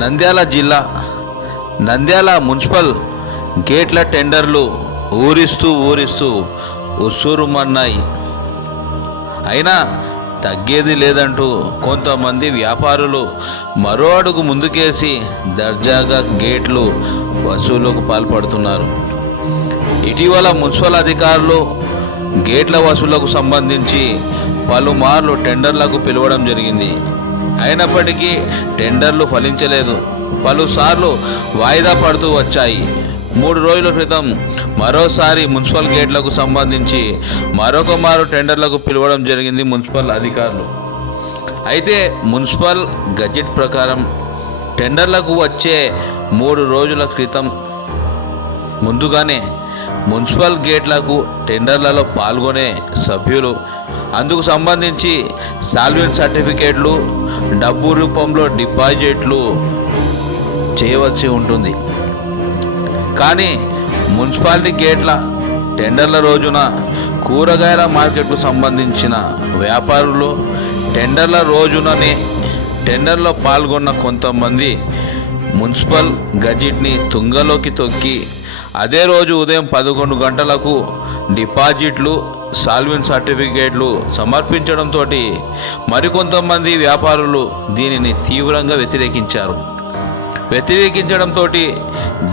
నంద్యాల జిల్లా నంద్యాల మున్సిపల్ గేట్ల టెండర్లు ఊరిస్తూ ఊరిస్తూ ఉస్సురుమన్నాయి. అయినా తగ్గేది లేదంటూ కొంతమంది వ్యాపారులు మరో అడుగు ముందుకేసి దర్జాగా గేట్లు వసూలుకు పాల్పడుతున్నారు. ఇటీవల మున్సిపల్ అధికారులు గేట్ల వసూళ్ళకు సంబంధించి పలుమార్లు టెండర్లకు పిలవడం జరిగింది. అయినప్పటికీ టెండర్లు ఫలించలేదు. పలుసార్లు వాయిదా పడుతూ వచ్చాయి. మూడు రోజుల క్రితం మరోసారి మున్సిపల్ గేట్లకు సంబంధించి మరొక మారు టెండర్లకు పిలవడం జరిగింది మున్సిపల్ అధికారులు. అయితే మున్సిపల్ గజెట్ ప్రకారం టెండర్లకు వచ్చే మూడు రోజుల క్రితం ముందుగానే మున్సిపల్ గేట్లకు టెండర్లలో పాల్గొనే సభ్యులు అందుకు సంబంధించి సాల్వెంట్ సర్టిఫికేట్లు డబ్బు రూపంలో డిపాజిట్లు చేయవలసి ఉంటుంది. కానీ మున్సిపాలిటీ గేట్ల టెండర్ల రోజున కూరగాయల మార్కెట్కు సంబంధించిన వ్యాపారులు టెండర్ల రోజుననే టెండర్లో పాల్గొన్న కొంతమంది మున్సిపల్ గజిట్ని తుంగలోకి తొక్కి అదే రోజు ఉదయం పదకొండు గంటలకు డిపాజిట్లు సాల్విన్ సర్టిఫికేట్లు సమర్పించడంతో మరికొంతమంది వ్యాపారులు దీనిని తీవ్రంగా వ్యతిరేకించారు. వ్యతిరేకించడంతో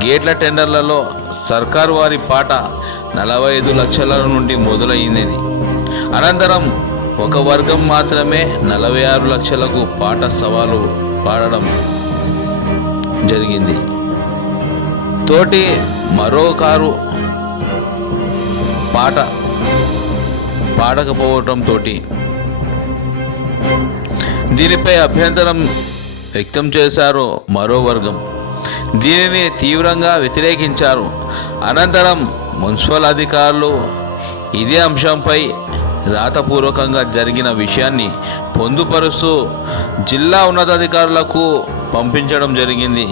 గేట్ల టెండర్లలో సర్కారు వారి పాట నలభై ఐదు లక్షల నుండి మొదలైనది. అనంతరం ఒక వర్గం మాత్రమే నలభై ఆరు లక్షలకు పాట సవాలు పాడడం జరిగింది. తోటి మరో కారు పాట పాడకపోవటంతో దీనిపై అభ్యంతరం వ్యక్తం చేశారు మరో వర్గం. దీనిని తీవ్రంగా వ్యతిరేకించారు. అనంతరం మున్సిపల్ అధికారులు ఇదే అంశంపై రాతపూర్వకంగా జరిగిన విషయాన్ని పొందుపరుస్తూ జిల్లా ఉన్నతాధికారులకు పంపించడం జరిగింది.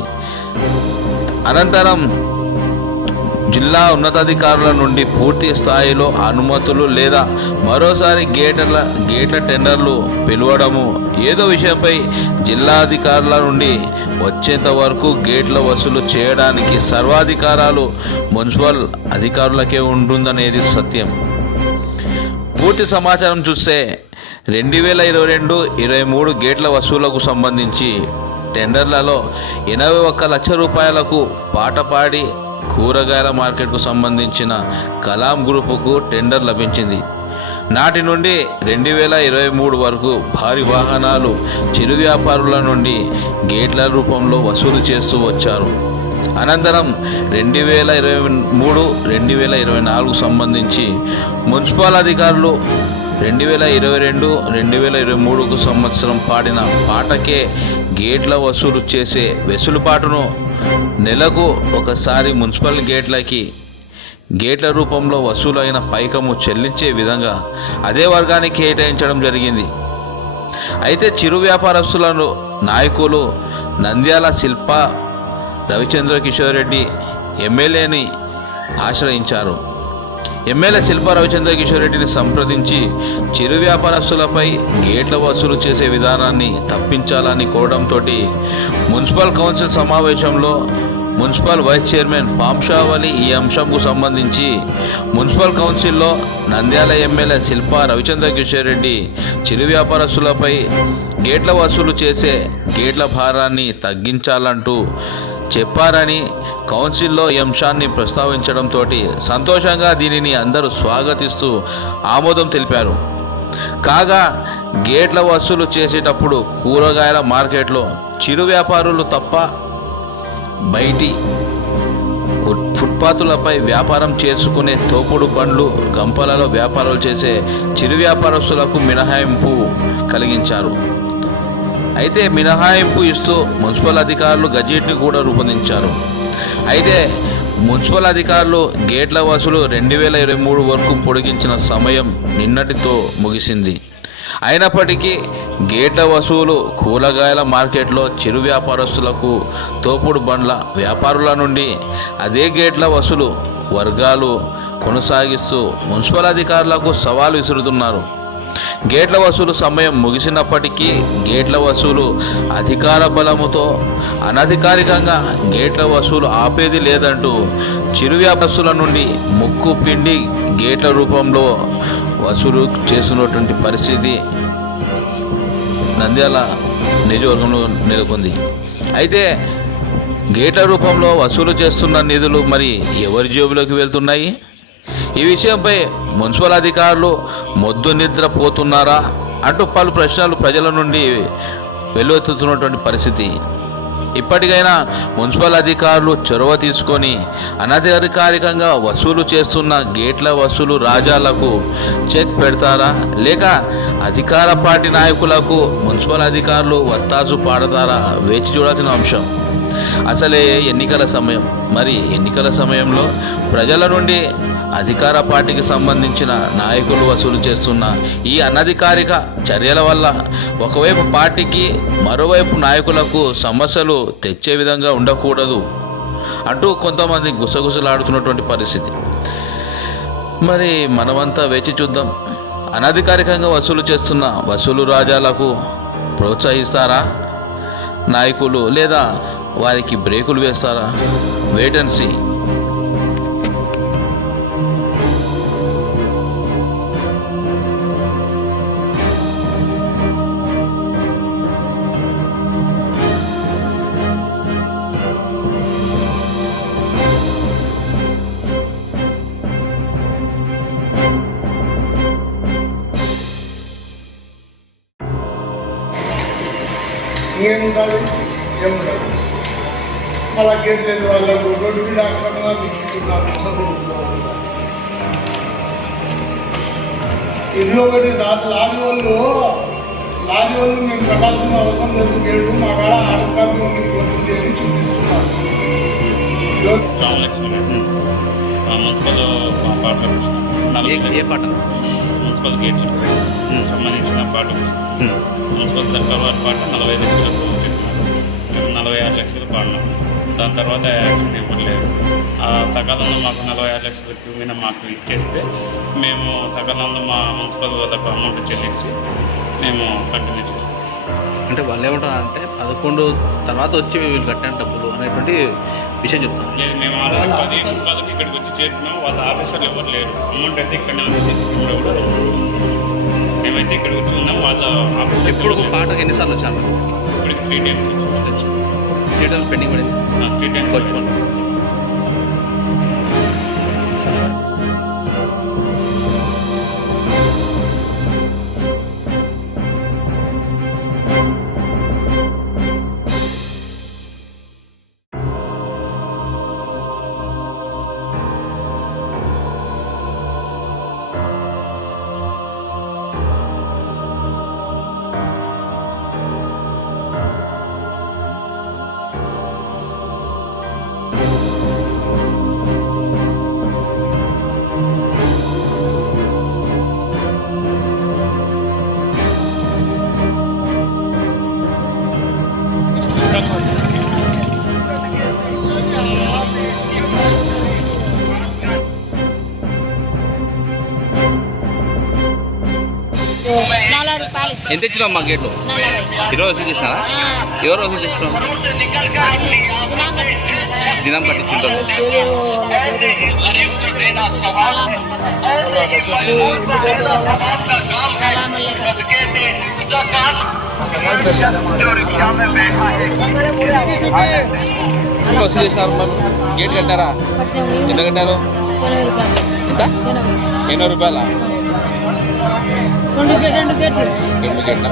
అనంతరం జిల్లా ఉన్నతాధికారుల నుండి పూర్తి స్థాయిలో అనుమతులు లేదా మరోసారి గేటర్ల గేట్ల టెండర్లు పిలవడము. ఏదో విషయంపై జిల్లా అధికారుల నుండి వచ్చేంత వరకు గేట్ల వసూలు చేయడానికి సర్వాధికారాలు మున్సిపల్ అధికారులకే ఉంటుందనేది సత్యం. పూర్తి సమాచారం చూస్తే రెండు వేల ఇరవై రెండు ఇరవై మూడు గేట్ల వసూలకు సంబంధించి టెండర్లలో ఎనభై ఒక్క లక్ష రూపాయలకు పాట పాడి కూరగాయల మార్కెట్కు సంబంధించిన కలాం గ్రూపుకు టెండర్ లభించింది. నాటి నుండి రెండు వేల ఇరవై మూడు వరకు భారీ వాహనాలు చిరు వ్యాపారుల నుండి గేట్ల రూపంలో వసూలు చేస్తూ వచ్చారు. అనంతరం రెండు వేల ఇరవై మూడు రెండు వేల ఇరవై నాలుగు సంబంధించి మున్సిపల్ అధికారులు రెండు వేల ఇరవై రెండు రెండు వేల ఇరవై మూడుకు సంవత్సరం పాడిన పాటకే గేట్ల వసూలు చేసే వెసులుబాటును నెలకు ఒకసారి మున్సిపల్ గేట్లకి గేట్ల రూపంలో వసూలైన పైకము చెల్లించే విధంగా అదే వర్గానికి కేటాయించడం జరిగింది. అయితే చిరు వ్యాపారస్తులను నాయకులు నంద్యాల శిల్ప రవిచంద్ర కిషోర్ రెడ్డి ఎమ్మెల్యేని ఆశ్రయించారు. ఎమ్మెల్యే శిల్ప రవిచంద్ర కిషోర్ రెడ్డిని సంప్రదించి చిరు వ్యాపారస్తులపై గేట్ల వసూలు చేసే విధానాన్ని తప్పించాలని కోరడంతో మున్సిపల్ కౌన్సిల్ సమావేశంలో మున్సిపల్ వైస్ చైర్మన్ పాంషావలి ఈ అంశంకు సంబంధించి మున్సిపల్ కౌన్సిల్లో నంద్యాల ఎమ్మెల్యే శిల్ప రవిచంద్ర కిషోర్ రెడ్డి చిరు వ్యాపారస్తులపై గేట్ల వసూలు చేసే గేట్ల భారాన్ని తగ్గించాలంటూ చెప్పారని కౌన్సిల్లో ఈ అంశాన్ని ప్రస్తావించడంతో సంతోషంగా దీనిని అందరూ స్వాగతిస్తూ ఆమోదం తెలిపారు. కాగా గేట్ల వసూలు చేసేటప్పుడు కూరగాయల మార్కెట్లో చిరు వ్యాపారులు తప్ప బయటి ఫుట్- ఫుట్పాతులపై వ్యాపారం చేసుకునే తోపుడు బండ్లు గంపలలో వ్యాపారాలు చేసే చిరు వ్యాపారస్తులకు మినహాయింపు కలిగించారు. అయితే మినహాయింపు ఇస్తూ మున్సిపల్ అధికారులు గజెట్ని కూడా రూపొందించారు. అయితే మున్సిపల్ అధికారులు గేట్ల వసూలు రెండు వేల ఇరవై మూడు వరకు పొడిగించిన సమయం నిన్నటితో ముగిసింది. అయినప్పటికీ గేట్ల వసూలు కూరగాయల మార్కెట్లో చిరు వ్యాపారస్తులకు తోపుడు బండ్ల వ్యాపారుల నుండి అదే గేట్ల వసూలు వర్గాలు కొనసాగిస్తూ మున్సిపల్ అధికారులకు సవాల్ విసురుతున్నారు. గేట్ల వసూలు సమయం ముగిసినప్పటికీ గేట్ల వసూలు అధికార బలముతో అనధికారికంగా గేట్ల వసూలు ఆపేది లేదంటూ చిరు వ్యాపారస్తుల నుండి ముక్కు పిండి గేట్ల రూపంలో వసూలు చేస్తున్నటువంటి పరిస్థితి నంద్యాల నియోజకవర్గంలో నెలకొంది. అయితే గేట్ల రూపంలో వసూలు చేస్తున్న నిధులు మరి ఎవరి జేబులోకి వెళ్తున్నాయి? ఈ విషయంపై మున్సిపల్ అధికారులు మొద్దు నిద్ర పోతున్నారా అంటూ పలు ప్రశ్నలు ప్రజల నుండి వెల్లువెత్తుతున్నటువంటి పరిస్థితి. ఇప్పటికైనా మున్సిపల్ అధికారులు చొరవ తీసుకొని అనధికారికంగా వసూలు చేస్తున్న గేట్ల వసూలు రాజాలకు చెక్ పెడతారా? లేక అధికార పార్టీ నాయకులకు మున్సిపల్ అధికారులు వత్తాసు పాడతారా? వేచి చూడాల్సిన అంశం. అసలే ఎన్నికల సమయం. మరి ఎన్నికల సమయంలో ప్రజల నుండి అధికార పార్టీకి సంబంధించిన నాయకులు వసూలు చేస్తున్న ఈ అనధికారిక చర్యల వల్ల ఒకవైపు పార్టీకి మరోవైపు నాయకులకు సమస్యలు తెచ్చే విధంగా ఉండకూడదు అంటూ కొంతమంది గుసగుసలాడుతున్నటువంటి పరిస్థితి. మరి మనమంతా వేచి చూద్దాం. అనధికారికంగా వసూలు చేస్తున్న వసూలు రాజాలకు ప్రోత్సహిస్తారా? నాయకులు లేదా వారికి బ్రేకులు వేస్తారా? వెయిట్ అండ్ సీ ఏముండాలి ఏముండాలి అలా గేట్ లేదు వాళ్ళకు రోడ్డు మీద అక్రమంగా బిచ్చుకున్నారు ఇది ఒకటి లారీ వాళ్ళు లారీ వాళ్ళు మేము కట్టాల్సిన అవసరం లేదు గేటు మా కాడ ఆరు కాపీ ఉంది పోతుంది అని చూపిస్తున్నారు. మున్సిపల్ పాటలు నలభై ఏ పాట మున్సిపల్ గేట్లు సంబంధించిన పాట మున్సిపల్ సర్కార్ వారి పాట నలభై లక్షలకు మేము నలభై ఆరు లక్షలు పాడినాం. దాని తర్వాత యాక్షన్ ఇవ్వలేదు ఆ సకాలంలో మాకు నలభై ఆరు లక్షల క్యూ మీద మాకు ఇచ్చేస్తే మేము సకాలంలో మా మున్సిపల్ వాళ్ళకు అమౌంట్ చెల్లించి మేము కంటిన్యూ చేస్తాం. అంటే వాళ్ళు ఏమంటారు అంటే పదకొండు తర్వాత వచ్చి వీళ్ళు కట్టిన డబ్బులు అనేటువంటి విషయం చెప్తాను. లేదు మేము ఆల్రెడీ పది ముక్కలకి ఇక్కడికి వచ్చి చేరుకున్నాం. వాళ్ళ ఆఫీసర్లు ఎవరు లేరు. అమౌంట్ అయితే ఇక్కడ మేమైతే ఇక్కడికి వచ్చి ఉన్నాం. వాళ్ళ ఆఫీసర్ ఎప్పుడు పాటకు ఎన్నిసార్లు వచ్చాను త్రీ టైమ్స్ డీటెయిల్స్ పెండింగ్ పడింది త్రీ టైమ్స్ ఎంత ఇచ్చినావు మా గేట్లో? ఈరోజు వసూలు చేసినారా ఎవరు వసూలు చేస్తున్నావు దినం పట్టించుంటారు వసూలు చేసినారు గేట్ కట్టారా? ఎంత కట్టారు? ఎంత? ఎన్నో రూపాయల? రెండు గేట్ రెండు గేట్లు రెండు గేట్ల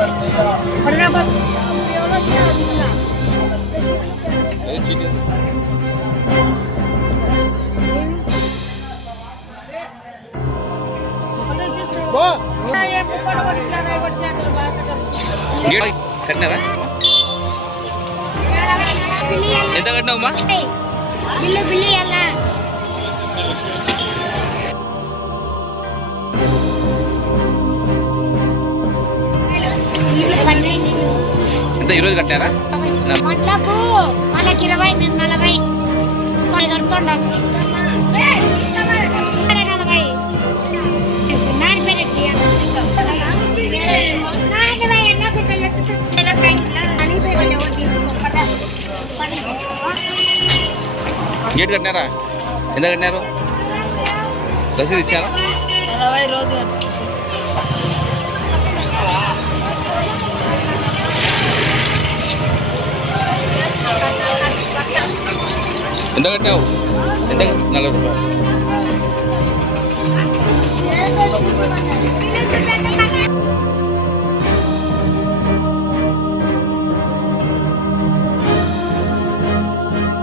కట్టినారా ఎంత కట్టినావమ్మా బిల్లు బిల్లు ఎంత రోజు కట్టారా? వడ్లకు వాళ్ళకి ఇరవై నేను నలభై. కడుతుంటాం గేట్ కట్టినారా? ఎంత కట్టినారు? రసీదు ఇచ్చారా? నలభై రోజు ఎంత కట్టావు? ఎంత నలభై రూపాయలు.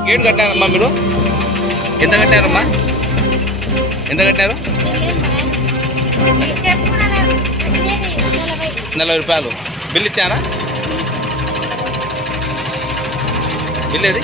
గేట్ కట్టారమ్మా మీరు? ఎంత కట్టారమ్మా? ఎంత కట్టారు? నలభై రూపాయలు. బిల్ ఇచ్చారా? బిల్ ఏది?